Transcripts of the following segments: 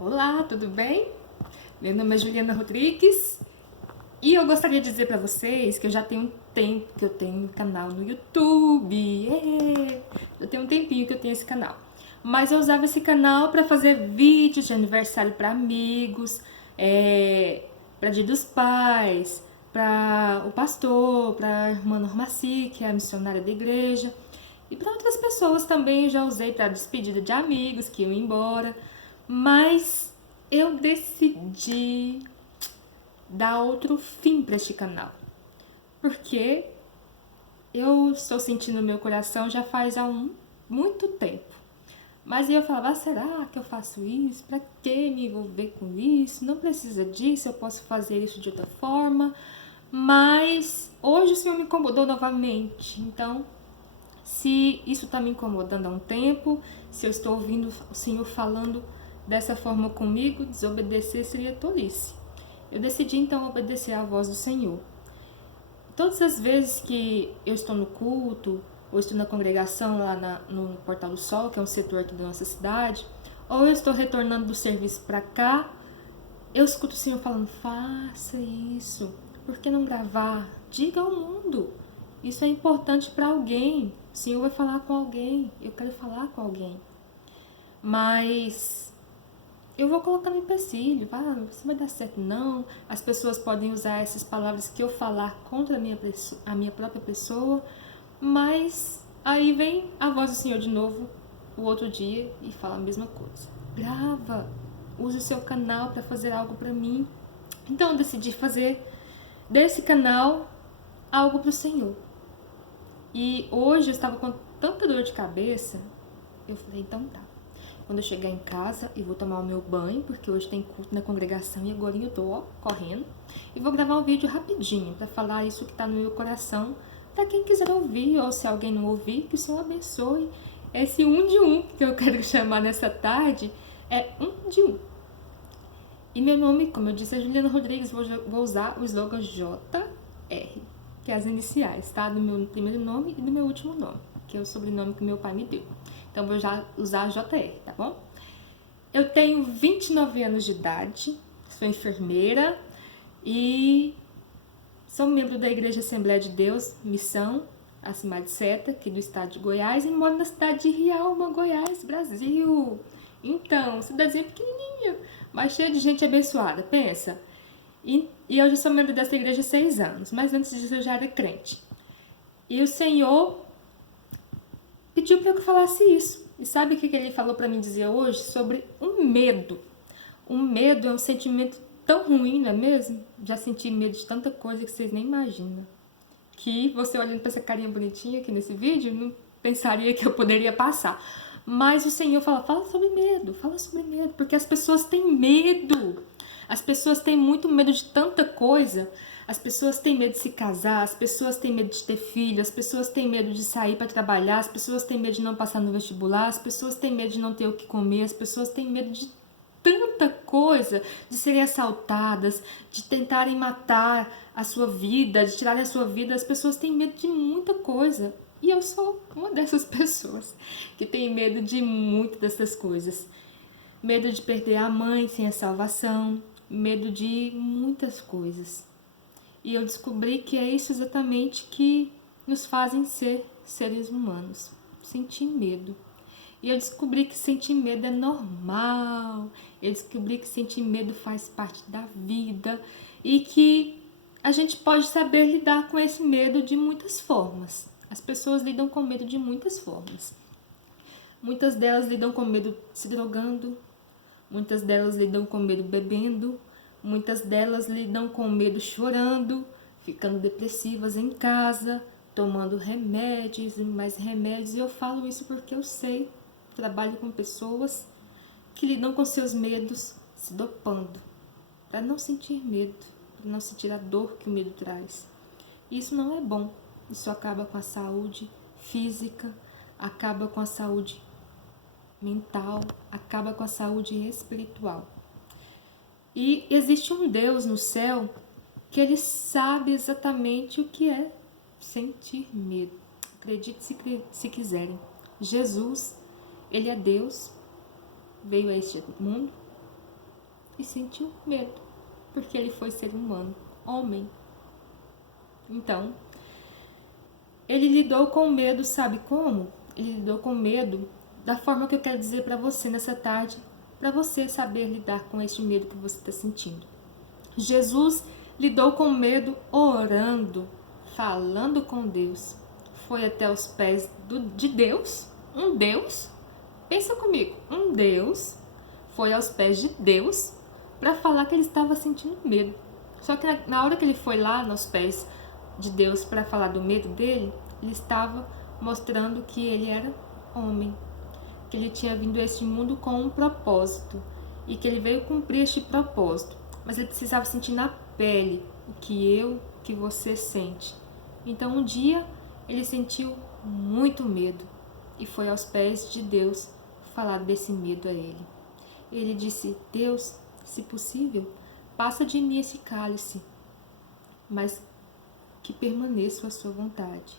Olá, tudo bem? Meu nome é Juliana Rodrigues e eu gostaria de dizer para vocês que eu já tenho um tempo que eu tenho um canal no YouTube. Eu tenho um tempinho que eu tenho esse canal. Mas eu usava esse canal para fazer vídeos de aniversário para amigos, para Dia dos Pais, para o pastor, para a irmã Normaci, que é a missionária da igreja. E para outras pessoas também eu já usei para despedida de amigos que iam embora. Mas eu decidi dar outro fim para este canal. Porque eu estou sentindo no meu coração já faz muito tempo. Mas eu falava, será que eu faço isso? Pra que me envolver com isso? Não precisa disso, eu posso fazer isso de outra forma. Mas hoje o Senhor me incomodou novamente. Então, se isso está me incomodando há um tempo, se eu estou ouvindo o Senhor falando dessa forma comigo, desobedecer seria tolice. Eu decidi então obedecer à voz do Senhor. Todas as vezes que eu estou no culto, ou estou na congregação lá no Portal do Sol, que é um setor aqui da nossa cidade, ou eu estou retornando do serviço para cá, eu escuto o Senhor falando, faça isso. Por que não gravar? Diga ao mundo. Isso é importante para alguém. O Senhor vai falar com alguém. Eu quero falar com alguém. Mas eu vou colocando empecilho. Isso vai dar certo não. As pessoas podem usar essas palavras que eu falar contra a minha própria pessoa. Mas aí vem a voz do Senhor de novo o outro dia e fala a mesma coisa. Grava. Use o seu canal para fazer algo para mim. Então eu decidi fazer desse canal algo para o Senhor. E hoje eu estava com tanta dor de cabeça, eu falei, então tá. Quando eu chegar em casa, eu vou tomar o meu banho, porque hoje tem culto na congregação e agora eu tô correndo. E vou gravar um vídeo rapidinho para falar isso que tá no meu coração, para quem quiser ouvir, ou se alguém não ouvir, que o Senhor abençoe. Esse um de um que eu quero chamar nessa tarde é um de um. E meu nome, como eu disse, é Juliana Rodrigues, vou usar o slogan JR, que é as iniciais, tá? Do meu primeiro nome e do meu último nome, que é o sobrenome que meu pai me deu. Então vou já usar JR, tá bom? Eu tenho 29 anos de idade, sou enfermeira e sou membro da Igreja Assembleia de Deus, Missão, acima de Seta, aqui do estado de Goiás, e moro na cidade de Rialma, Goiás, Brasil. Então, cidadezinha pequenininha, mas cheia de gente abençoada, pensa. E eu já sou membro dessa igreja há 6 anos, mas antes disso eu já era crente. E o Senhor pediu para eu que falasse isso. E sabe o que ele falou para mim dizer hoje? Sobre um medo. Um medo é um sentimento tão ruim, não é mesmo? Já senti medo de tanta coisa que vocês nem imaginam. Que você olhando para essa carinha bonitinha aqui nesse vídeo, não pensaria que eu poderia passar. Mas o Senhor fala sobre medo, porque as pessoas têm medo. As pessoas têm muito medo de tanta coisa. As pessoas têm medo de se casar, as pessoas têm medo de ter filho, as pessoas têm medo de sair para trabalhar, as pessoas têm medo de não passar no vestibular, as pessoas têm medo de não ter o que comer, as pessoas têm medo de tanta coisa, de serem assaltadas, de tentarem matar a sua vida, de tirarem a sua vida. As pessoas têm medo de muita coisa. E eu sou uma dessas pessoas que tem medo de muitas dessas coisas. Medo de perder a mãe sem a salvação, medo de muitas coisas. E eu descobri que é isso exatamente que nos fazem ser seres humanos. Sentir medo. E eu descobri que sentir medo é normal. Eu descobri que sentir medo faz parte da vida. E que a gente pode saber lidar com esse medo de muitas formas. As pessoas lidam com medo de muitas formas. Muitas delas lidam com medo se drogando. Muitas delas lidam com medo bebendo. Muitas delas lidam com medo chorando, ficando depressivas em casa, tomando remédios e mais remédios. E eu falo isso porque eu sei, trabalho com pessoas que lidam com seus medos se dopando, para não sentir medo, para não sentir a dor que o medo traz. Isso não é bom. Isso acaba com a saúde física, acaba com a saúde mental, acaba com a saúde espiritual. E existe um Deus no céu que ele sabe exatamente o que é sentir medo. Acredite se quiserem. Jesus, ele é Deus, veio a este mundo, e sentiu medo, porque ele foi ser humano, homem. Então, ele lidou com medo, sabe como? Ele lidou com medo da forma que eu quero dizer para você nessa tarde, para você saber lidar com este medo que você está sentindo. Jesus lidou com medo orando, falando com Deus. Foi até os pés de Deus, um Deus. Pensa comigo, um Deus foi aos pés de Deus para falar que ele estava sentindo medo. Só que na hora que ele foi lá nos pés de Deus para falar do medo dele, ele estava mostrando que ele era homem, que ele tinha vindo a este mundo com um propósito e que ele veio cumprir este propósito, mas ele precisava sentir na pele o que você sente. Então um dia ele sentiu muito medo e foi aos pés de Deus falar desse medo a ele. Ele disse: Deus, se possível, passa de mim esse cálice, mas que permaneça a sua vontade.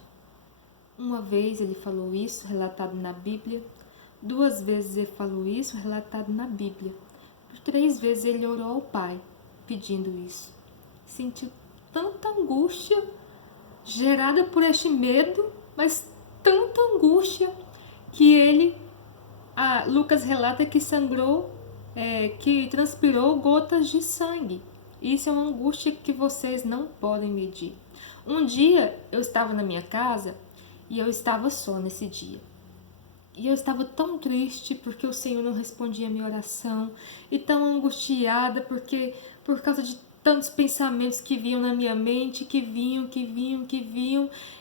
Uma vez ele falou isso, relatado na Bíblia. 2 vezes ele falou isso, relatado na Bíblia. Por 3 vezes ele orou ao Pai, pedindo isso. Sentiu tanta angústia gerada por este medo, mas tanta angústia que Lucas relata que sangrou, que transpirou gotas de sangue. Isso é uma angústia que vocês não podem medir. Um dia eu estava na minha casa e eu estava só nesse dia. E eu estava tão triste porque o Senhor não respondia a minha oração e tão angustiada porque por causa de tantos pensamentos que vinham na minha mente, que vinham,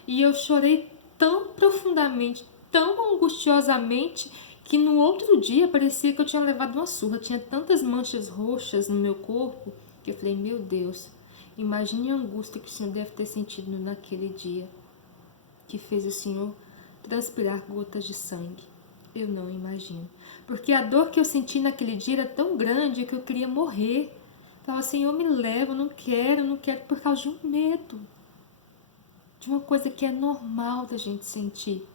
e eu chorei tão profundamente, tão angustiosamente, que no outro dia parecia que eu tinha levado uma surra. Tinha tantas manchas roxas no meu corpo que eu falei: meu Deus, imagine a angústia que o Senhor deve ter sentido naquele dia, que fez o Senhor transpirar gotas de sangue. Eu não imagino, porque a dor que eu senti naquele dia era tão grande que eu queria morrer. Falava: Senhor, me leva, eu não quero, por causa de um medo, de uma coisa que é normal da gente sentir.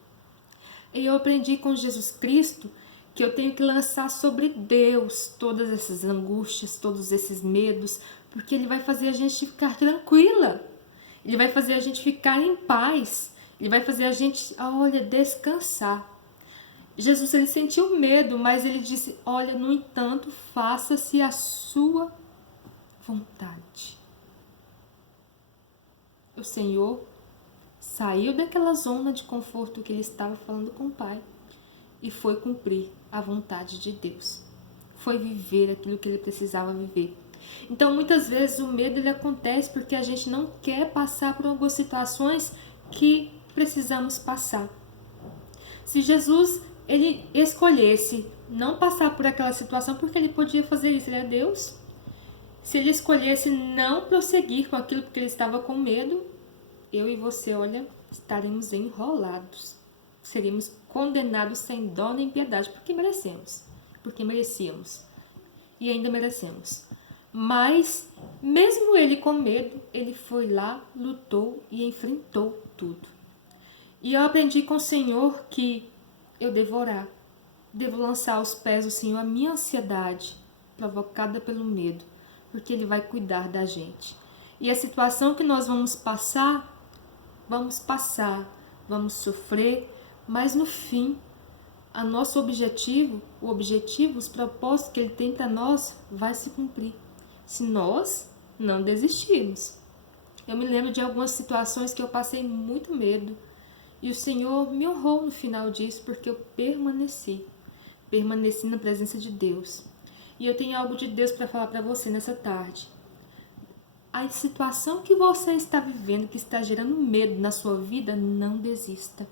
E eu aprendi com Jesus Cristo que eu tenho que lançar sobre Deus todas essas angústias, todos esses medos, porque Ele vai fazer a gente ficar tranquila, Ele vai fazer a gente ficar em paz, Ele vai fazer a gente, descansar. Jesus, ele sentiu medo, mas ele disse: olha, no entanto, faça-se a sua vontade. O Senhor saiu daquela zona de conforto que ele estava falando com o Pai e foi cumprir a vontade de Deus. Foi viver aquilo que ele precisava viver. Então, muitas vezes o medo ele acontece porque a gente não quer passar por algumas situações que precisamos passar. Se Jesus ele escolhesse não passar por aquela situação, porque ele podia fazer isso, ele é Deus. Se ele escolhesse não prosseguir com aquilo porque ele estava com medo, eu e você, estaremos enrolados. Seríamos condenados sem dó nem piedade, porque merecíamos. E ainda merecemos. Mas, mesmo ele com medo, ele foi lá, lutou e enfrentou tudo. E eu aprendi com o Senhor que eu devo orar. Devo lançar aos pés do Senhor a minha ansiedade, provocada pelo medo, porque Ele vai cuidar da gente. E a situação que nós vamos passar, vamos sofrer, mas no fim, nosso objetivo, os propósitos que Ele tem para nós, vai se cumprir. Se nós não desistirmos. Eu me lembro de algumas situações que eu passei muito medo, e o Senhor me honrou no final disso, porque eu permaneci na presença de Deus. E eu tenho algo de Deus para falar para você nessa tarde. A situação que você está vivendo, que está gerando medo na sua vida, não desista.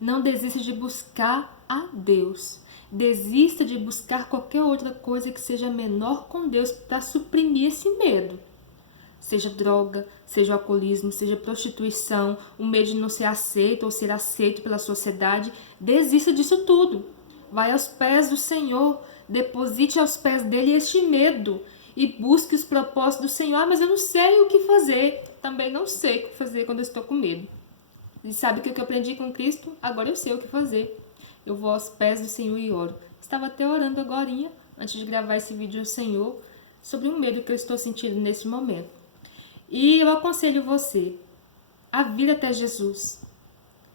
Não desista de buscar a Deus. Desista de buscar qualquer outra coisa que seja menor com Deus para suprimir esse medo. Seja droga, seja alcoolismo, seja prostituição, o medo de não ser aceito ou ser aceito pela sociedade. Desista disso tudo. Vai aos pés do Senhor, deposite aos pés dele este medo e busque os propósitos do Senhor. Mas eu não sei o que fazer. Também não sei o que fazer quando eu estou com medo. E sabe o que eu aprendi com Cristo? Agora eu sei o que fazer. Eu vou aos pés do Senhor e oro. Estava até orando agorinha, antes de gravar esse vídeo ao Senhor, sobre o medo que eu estou sentindo nesse momento. E eu aconselho você a vir até Jesus.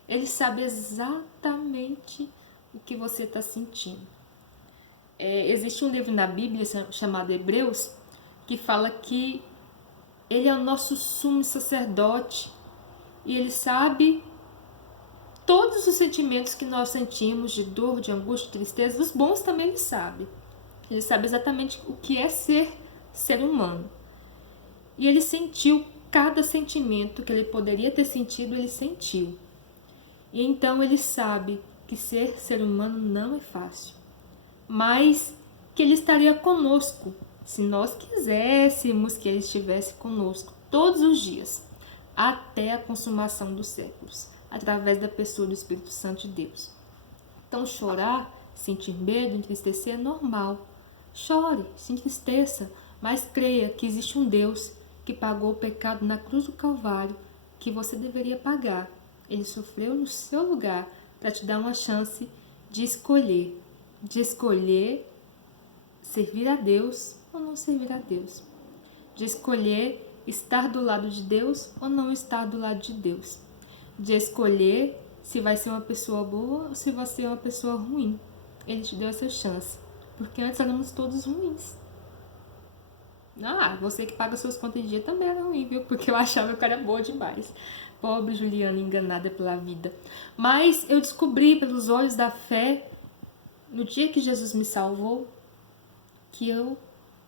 Ele sabe exatamente o que você está sentindo. Existe um livro na Bíblia chamado Hebreus, que fala que ele é o nosso sumo sacerdote e ele sabe todos os sentimentos que nós sentimos, de dor, de angústia, de tristeza. Os bons também ele sabe. Ele sabe exatamente o que é ser humano. E ele sentiu cada sentimento que ele poderia ter sentido, ele sentiu. E então ele sabe que ser humano não é fácil, mas que ele estaria conosco, se nós quiséssemos que ele estivesse conosco todos os dias, até a consumação dos séculos, através da pessoa do Espírito Santo de Deus. Então chorar, sentir medo, entristecer é normal. Chore, se entristeça, mas creia que existe um Deus que pagou o pecado na cruz do Calvário, que você deveria pagar. Ele sofreu no seu lugar para te dar uma chance de escolher servir a Deus ou não servir a Deus, de escolher estar do lado de Deus ou não estar do lado de Deus, de escolher se vai ser uma pessoa boa ou se vai ser uma pessoa ruim. Ele te deu essa chance, porque antes éramos todos ruins. Você que paga suas contas de dia também era ruim, viu? Porque eu achava que eu era boa demais. Pobre Juliana, enganada pela vida. Mas eu descobri pelos olhos da fé, no dia que Jesus me salvou, que eu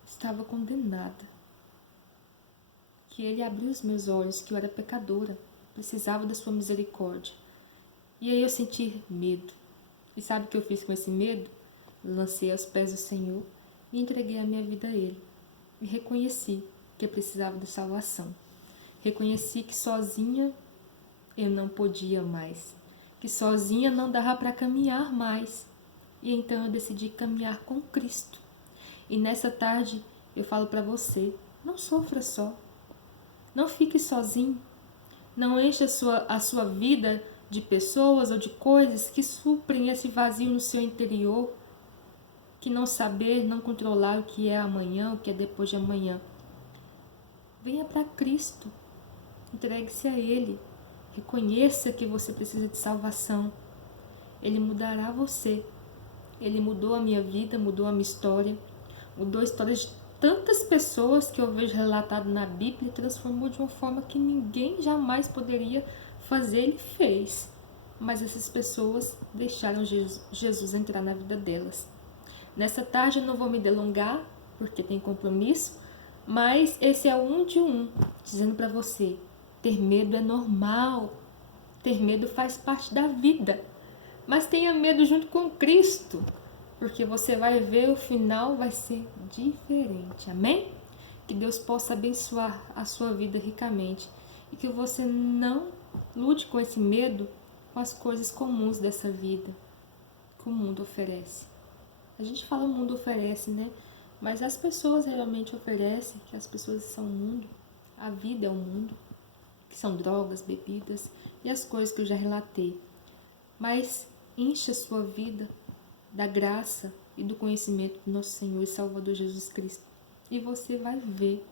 estava condenada. Que ele abriu os meus olhos, que eu era pecadora, precisava da sua misericórdia. E aí eu senti medo. E sabe o que eu fiz com esse medo? Eu lancei aos pés do Senhor e entreguei a minha vida a Ele. E reconheci que eu precisava de salvação. Reconheci que sozinha eu não podia mais. Que sozinha não dava para caminhar mais. E então eu decidi caminhar com Cristo. E nessa tarde eu falo para você, não sofra só. Não fique sozinho. Não encha a sua vida de pessoas ou de coisas que suprem esse vazio no seu interior, que não saber, não controlar o que é amanhã, o que é depois de amanhã. Venha para Cristo, entregue-se a Ele, reconheça que você precisa de salvação. Ele mudará você. Ele mudou a minha vida, mudou a minha história, mudou a história de tantas pessoas que eu vejo relatado na Bíblia, transformou de uma forma que ninguém jamais poderia fazer, Ele fez. Mas essas pessoas deixaram Jesus entrar na vida delas. Nessa tarde eu não vou me delongar, porque tem compromisso, mas esse é o 1 de 1, dizendo para você, ter medo é normal, ter medo faz parte da vida, mas tenha medo junto com Cristo, porque você vai ver o final vai ser diferente, amém? Que Deus possa abençoar a sua vida ricamente e que você não lute com esse medo com as coisas comuns dessa vida que o mundo oferece. A gente fala o mundo oferece, né? Mas as pessoas realmente oferecem, que as pessoas são o mundo, a vida é o mundo, que são drogas, bebidas e as coisas que eu já relatei. Mas encha a sua vida da graça e do conhecimento do nosso Senhor e Salvador Jesus Cristo. E você vai ver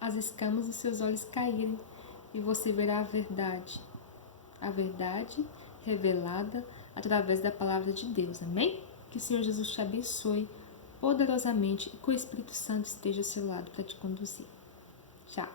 as escamas dos seus olhos caírem e você verá a verdade revelada através da palavra de Deus, amém? Que o Senhor Jesus te abençoe poderosamente e que o Espírito Santo esteja ao seu lado para te conduzir. Tchau!